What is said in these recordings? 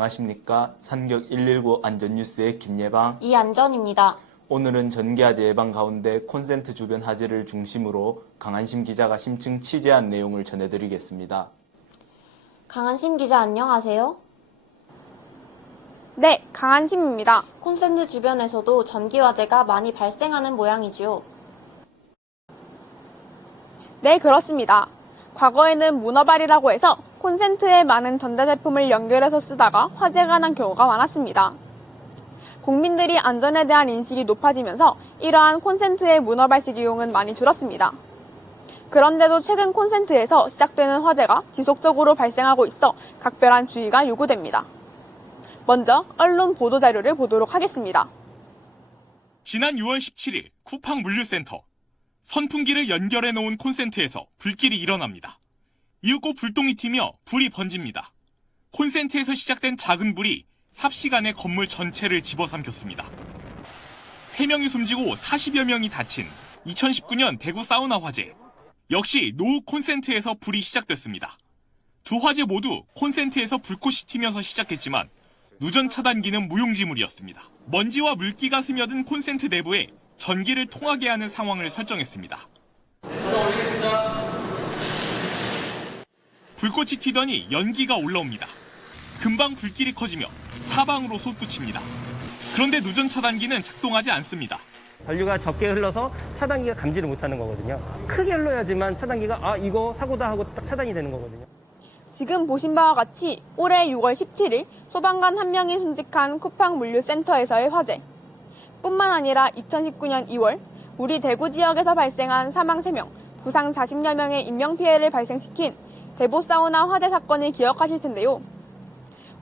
안녕하십니까. 산격 119 안전뉴스의 김예방, 이안전입니다. 오늘은 전기화재 예방 가운데 콘센트 주변 화재를 중심으로 강한심 기자가 심층 취재한 내용을 전해드리겠습니다. 강한심 기자 안녕하세요. 네, 강한심입니다. 콘센트 주변에서도 전기화재가 많이 발생하는 모양이지요. 네, 그렇습니다. 과거에는 문어발이라고 해서 콘센트에 많은 전자제품을 연결해서 쓰다가 화재가 난 경우가 많았습니다. 국민들이 안전에 대한 인식이 높아지면서 이러한 콘센트의 문어발식 이용은 많이 줄었습니다. 그런데도 최근 콘센트에서 시작되는 화재가 지속적으로 발생하고 있어 각별한 주의가 요구됩니다. 먼저 언론 보도자료를 보도록 하겠습니다. 지난 6월 17일 쿠팡 물류센터. 선풍기를 연결해 놓은 콘센트에서 불길이 일어납니다. 이윽고 불똥이 튀며 불이 번집니다. 콘센트에서 시작된 작은 불이 삽시간에 건물 전체를 집어삼켰습니다. 3명이 숨지고 40여 명이 다친 2019년 대구 사우나 화재. 역시 노후 콘센트에서 불이 시작됐습니다. 두 화재 모두 콘센트에서 불꽃이 튀면서 시작했지만 누전 차단기는 무용지물이었습니다. 먼지와 물기가 스며든 콘센트 내부에 전기를 통하게 하는 상황을 설정했습니다. 불꽃이 튀더니 연기가 올라옵니다. 금방 불길이 커지며 사방으로 솟구칩니다. 그런데 누전 차단기는 작동하지 않습니다. 전류가 적게 흘러서 차단기가 감지를 못하는 거거든요. 크게 흘러야지만 차단기가 이거 사고다 하고 딱 차단이 되는 거거든요. 지금 보신 바와 같이 올해 6월 17일 소방관 1명이 순직한 쿠팡 물류센터에서의 화재. 뿐만 아니라 2019년 2월 우리 대구 지역에서 발생한 사망 3명, 부상 40여 명의 인명피해를 발생시킨 대보 사우나 화재 사건을 기억하실 텐데요.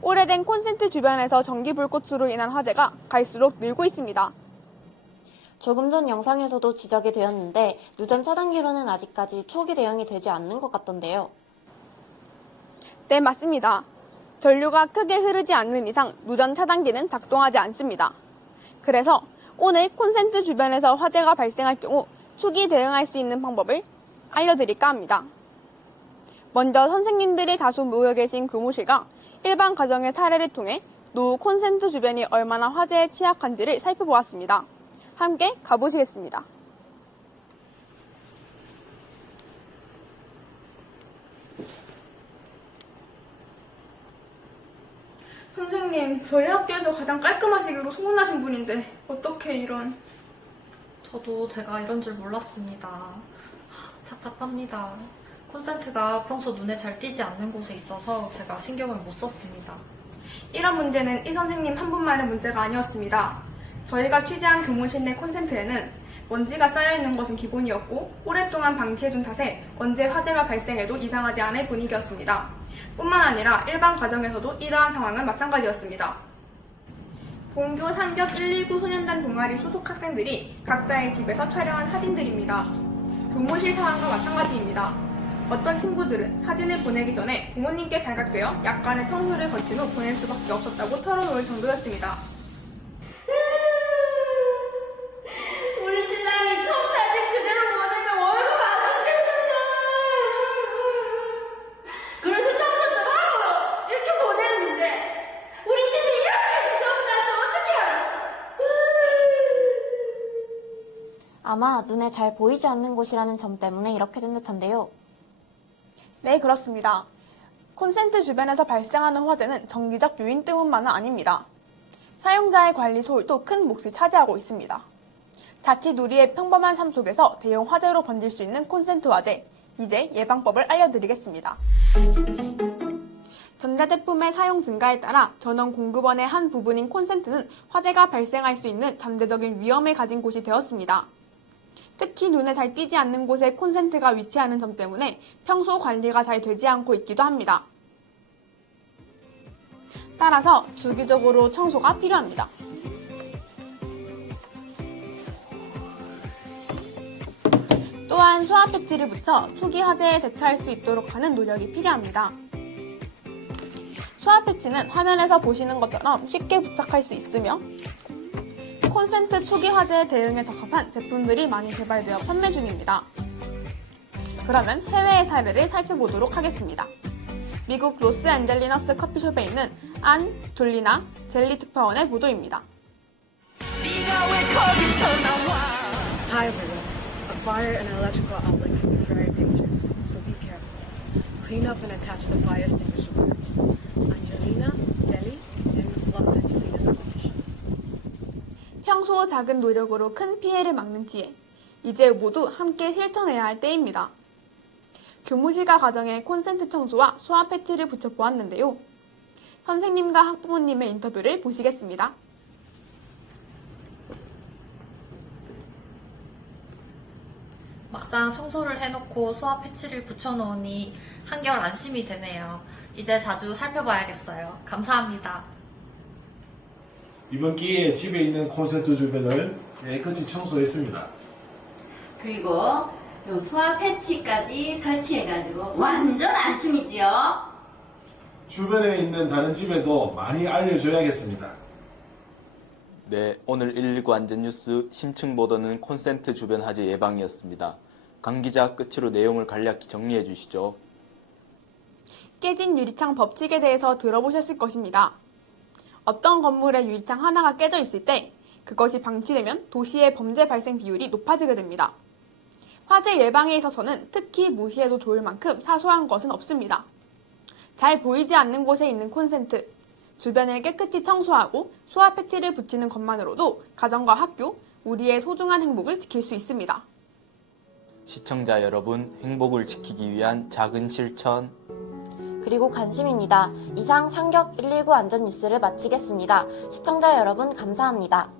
오래된 콘센트 주변에서 전기 불꽃으로 인한 화재가 갈수록 늘고 있습니다. 조금 전 영상에서도 지적이 되었는데 누전 차단기로는 아직까지 초기 대응이 되지 않는 것 같던데요. 네, 맞습니다. 전류가 크게 흐르지 않는 이상 누전 차단기는 작동하지 않습니다. 그래서 오늘 콘센트 주변에서 화재가 발생할 경우 초기 대응할 수 있는 방법을 알려드릴까 합니다. 먼저 선생님들이 다수 모여 계신 교무실과 일반 가정의 사례를 통해 노후 콘센트 주변이 얼마나 화재에 취약한지를 살펴보았습니다. 함께 가보시겠습니다. 선생님, 저희 학교에서 가장 깔끔하시기로 소문나신 분인데 어떻게 이런... 저도 제가 이런 줄 몰랐습니다. 착잡합니다. 콘센트가 평소 눈에 잘 띄지 않는 곳에 있어서 제가 신경을 못 썼습니다. 이런 문제는 이 선생님 한 분만의 문제가 아니었습니다. 저희가 취재한 교무실 내 콘센트에는 먼지가 쌓여있는 것은 기본이었고 오랫동안 방치해둔 탓에 언제 화재가 발생해도 이상하지 않을 분위기였습니다. 뿐만 아니라 일반 가정에서도 이러한 상황은 마찬가지였습니다. 본교 산격 119 소년단 동아리 소속 학생들이 각자의 집에서 촬영한 사진들입니다. 교무실 상황과 마찬가지입니다. 어떤 친구들은 사진을 보내기 전에 부모님께 발각되어 약간의 청소를 거친 후 보낼 수밖에 없었다고 털어놓을 정도였습니다. 우리 신랑이 처음 사진 그대로 보내면 월급 안 주잖아. 그래서 청소 좀 하고 이렇게 보냈는데 우리 집이 이렇게 지저분한지 어떻게 알았어? 아마 눈에 잘 보이지 않는 곳이라는 점 때문에 이렇게 된 듯한데요. 네, 그렇습니다. 콘센트 주변에서 발생하는 화재는 정기적 요인 때문만은 아닙니다. 사용자의 관리 소홀도 큰 몫을 차지하고 있습니다. 자칫 우리의 평범한 삶 속에서 대형 화재로 번질 수 있는 콘센트 화재, 이제 예방법을 알려드리겠습니다. 전자제품의 사용 증가에 따라 전원 공급원의 한 부분인 콘센트는 화재가 발생할 수 있는 잠재적인 위험을 가진 곳이 되었습니다. 특히 눈에 잘 띄지 않는 곳에 콘센트가 위치하는 점 때문에 평소 관리가 잘 되지 않고 있기도 합니다. 따라서 주기적으로 청소가 필요합니다. 또한 수압 패치를 붙여 초기 화재에 대처할 수 있도록 하는 노력이 필요합니다. 수압 패치는 화면에서 보시는 것처럼 쉽게 부착할 수 있으며 콘센트 초기 화재 대응에 적합한 제품들이 많이 개발되어 판매 중입니다. 그러면 해외의 사례를 살펴보도록 하겠습니다. 미국 로스앤젤리너스 커피숍에 있는 안 졸리나 젤리 특파원의 보도입니다. Hi everyone. A fire in an electrical outlet can be very dangerous, so be careful. Clean up and attach the fire extinguisher branch. Angelina, Jelly, and Los Angeles Coffee Shop. 평소 작은 노력으로 큰 피해를 막는 지혜. 이제 모두 함께 실천해야 할 때입니다. 교무실과 과정에 콘센트 청소와 소화 패치를 붙여보았는데요. 선생님과 학부모님의 인터뷰를 보시겠습니다. 막상 청소를 해놓고 소화 패치를 붙여놓으니 한결 안심이 되네요. 이제 자주 살펴봐야겠어요. 감사합니다. 이번 기회에 집에 있는 콘센트 주변을 깨끗이 청소했습니다. 그리고 요 소화 패치까지 설치해가지고 완전 안심이지요. 주변에 있는 다른 집에도 많이 알려줘야겠습니다. 네, 오늘 119 안전뉴스 심층 보도는 콘센트 주변 화재 예방이었습니다. 강 기자 끝으로 내용을 간략히 정리해 주시죠. 깨진 유리창 법칙에 대해서 들어보셨을 것입니다. 어떤 건물의 유리창 하나가 깨져 있을 때 그것이 방치되면 도시의 범죄 발생 비율이 높아지게 됩니다. 화재 예방에 있어서는 특히 무시해도 좋을 만큼 사소한 것은 없습니다. 잘 보이지 않는 곳에 있는 콘센트, 주변을 깨끗이 청소하고 소화 패치를 붙이는 것만으로도 가정과 학교, 우리의 소중한 행복을 지킬 수 있습니다. 시청자 여러분, 행복을 지키기 위한 작은 실천. 그리고 관심입니다. 이상 상격 119 안전뉴스를 마치겠습니다. 시청자 여러분 감사합니다.